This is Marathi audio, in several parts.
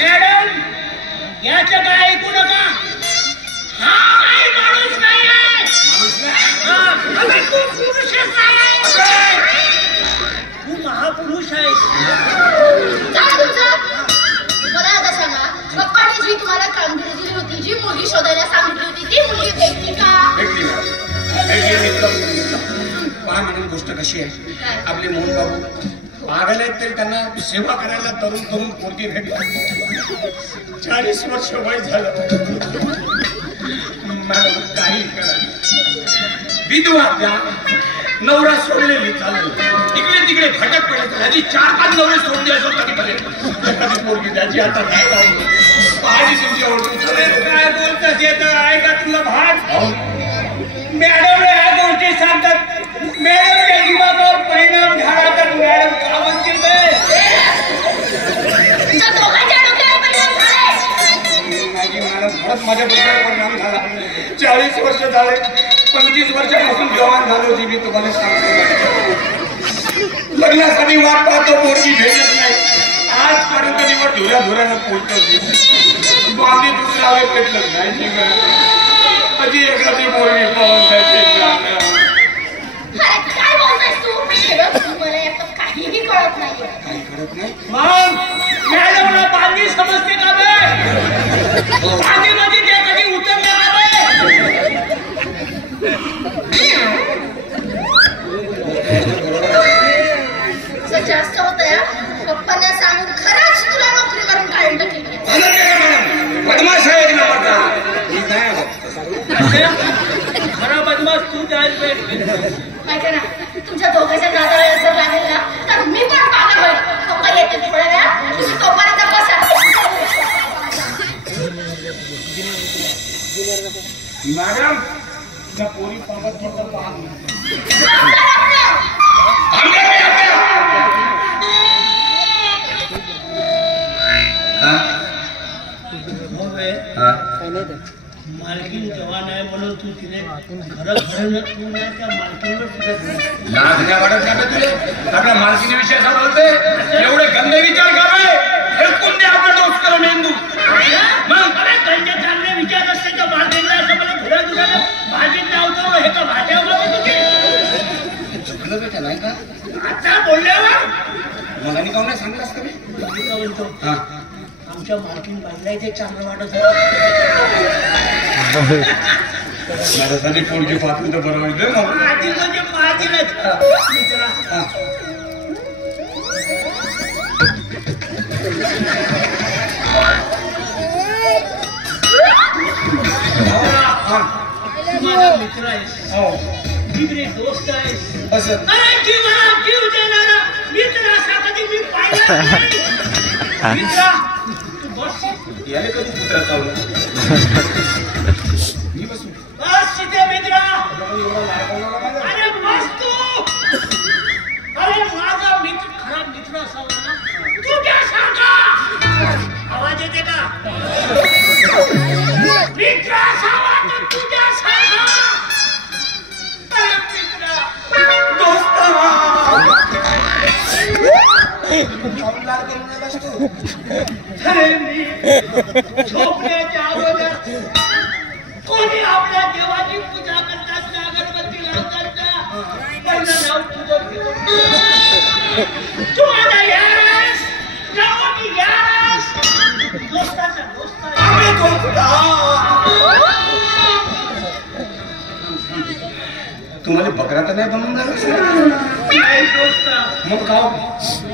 मॅडम याचं काय ऐकू नका. हा काही माणूस नाही आहे. तू पुरुषच नाही आहे. तू महापुरुष आहेस. मला आता सांगा, पप्पाने जी तुम्हाला कामगिरी दिली होती, जी मुलगी शोधायला सांगितली होती, ती मुलगी भेटली का? भेटली पहा म्हणून गोष्ट कशी आहे. आपले मोहन बाबू पागल आहेत तरी त्यांना सेवा करायला तरुण तरुण पोरगी भेटली. 40 वर्ष वय झालं. मॅडम काही करा. विधवा त्या नवरा सोडलेली चालू इकडे तिकडे भटक पडले. आधी 4-5 नवरे सोडले असो तरी एखादी पोरगी त्याची आता पाहिली तुमची ओळख. काय बोलतस येतं आहे का तुला भाग? मॅडम या गोष्टी सांगतात. मॅडमच्या जीवावर परिणाम झाला तर मॅडम का म्हणतील? माझी मॅडम खरंच माझ्या डोक्यावर परिणाम झाला. 40 वर्ष झाले. 25 वर्षापासून जवान झालो जी मी तुम्हाला सांगतो. लग्नासाठी वाट पाहतो, पोरगी भेटत नाही. आजपर्यंत निवड धुऱ्यानं पोचतो. बांधी दुसऱ्याला भेटलं नाही. अजी एखादी पोरगी पाहून काहीही कळत नाही. काही कळत नाही. मग मॅडमला बांधी समजते का बे? बांधी मध्ये ते कधी उतरले का बे? जास्त होत या पप्पांना सांगून खरंच तुला नोकरी करून काढून टाकली. बदमाश आहे एक नंबरचा. मी काय खरा बदमाश तू जायच माहिती ना, तुमच्या दोघांच्या नादाला जर लागेल ना तर मी पण पागल होईल. पप्पा येते थोड्या वेळा, तुम्ही तोपर्यंत बसा. मॅडम त्या पोरी पागत पडतात पाहत मालकीन जवान आहे म्हणून तू तिने खरं तू नाही त्या मालकीनवर आपल्या मालकीने असा बोलते. एवढे गंदे विचार करावे हेल्कून दे आपला डोसकर मेंदू. मग त्यांचे चांगले विचार असते का मालकीनला असं मला घुरा घुराला भाजीत लावतो हे का भाज्या उगवत होती. चुकलं बेटा नाही का? आता बोलल्यावर मग आणि काऊन नाही सांगितलं असतं मी बोलतो. आमच्या मालकीन बांधलाय ते चांगलं वाटत माझ्यासाठी पोरगी पाहतो तर बरं वाटलं मग. आधी म्हणजे पाहतीलच. माझा मित्र आहेस. जिगरी दोस्त आहेस. असं अरे जीवाला जीव देणारा मित्र असा कधी मी पाहिला नाही. मित्रा तू बस. याने कधी पुत्रा चावलं मी बसू. बस तिथे मित्रा. एवढा लायक. अरे बस तू. अरे माझा मित्र खरा मित्र असावा ना तुझ्यासारखा. आवाज येते का? मित्र असावा तर तुझ्यासारखा. अरे मित्रा अरे मी झोपण्याच्या अगोदर कोणी आपल्या देवाची पूजा करतात ना, अगरबत्ती लावतात ना, पहिलं नाव तुझं घेऊन तू मला यास नावानी यास दोस्ताचा दोस्त आम्ही दोस्ता. तुम्हाला बकरा तर नाही बनवून झालं नाही दोस्त. मग का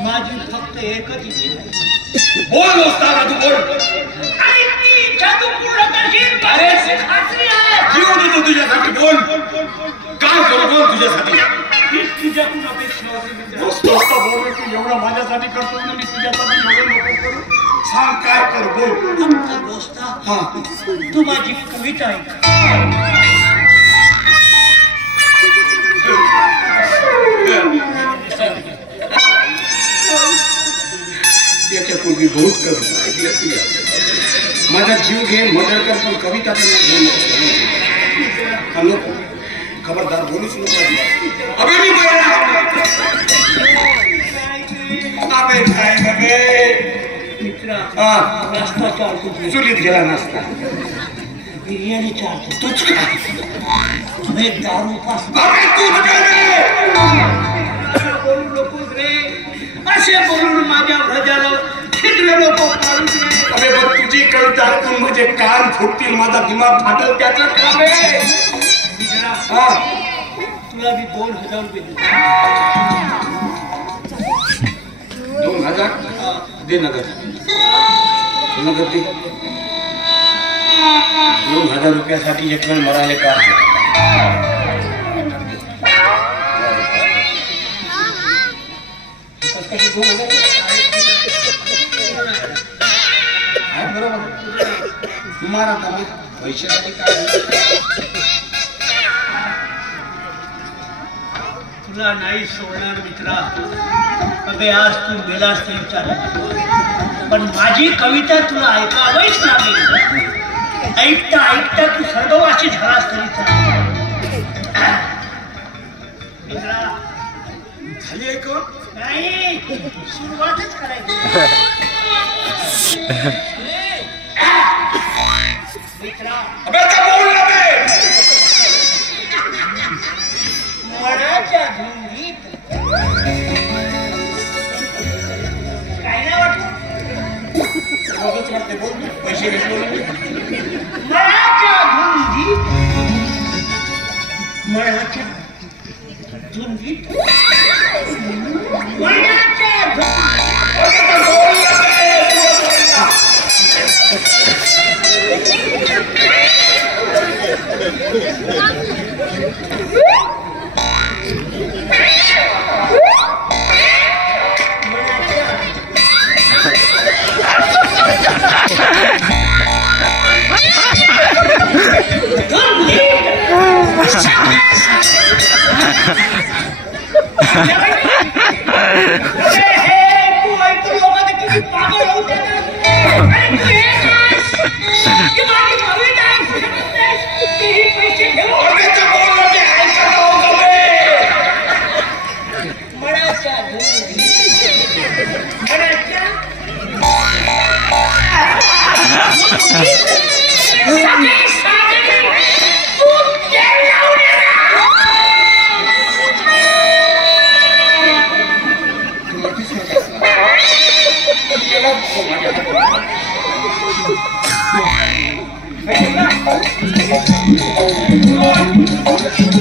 माझी फक्त एकच इच्छा आहे. बोल दोस्ताला तू बोल. आणि ती इच्छा तू पूर्ण करशील. अरे खात्री आहे. जीव देतो तुझ्यासाठी. बोल काय करू बोल तुझ्यासाठी. हीच तुझ्याकडून अपेक्षा होती मित्र. दोस्ता बोल. तू एवढं माझ्यासाठी करतो ना, मी तुझ्यासाठी एवढं नको करू. सांग काय कर बोल. आमचा दोस्ता हा तू माझी कविता ऐक. याच्यापूर्वी बहुत कविता ऐकल्या तुझ्या. माझा जीव घे मदर कर पण कविता नको. खबरदार बोलूच नको. अबे मी बोला अबे काय बघे मित्रा हा नाश्ता चालतो चुलीत गेला नसता बिर्याणी चालतो तूच खा दारू पास बोलू नकोस रे असे बोलून माझ्या व्रजाला खिदले नको काढून अरे बघ तुझी कविता ऐकून म्हणजे कान फुटतील माझा दिमाग फाटल त्याचं काम आहे हा तुला मी 2000 रुपये देतो 2000 दे नगर नगर दे 2000 रुपयासाठी एक वेळ मराले का मारा पैशासाठी काय तुला नाही सोडणार मित्रा अबे आज तू मेलास तरी चालेल पण माझी कविता तुला ऐकावीच लागेल ऐकता ऐकता तू स्वर्गवासी झालास तरी चालेल मित्रा झाली ऐकून नाही सुरुवातच करायची मित्रा अबे त्या बोल ना बे मनाच्या धुंदीत काय नाही वाटलं बोलच वाटते बोल पैसे घेतलो मनाच्या धुंदीत मनाच्या धुंदीत मनाच्या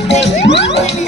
Thank you.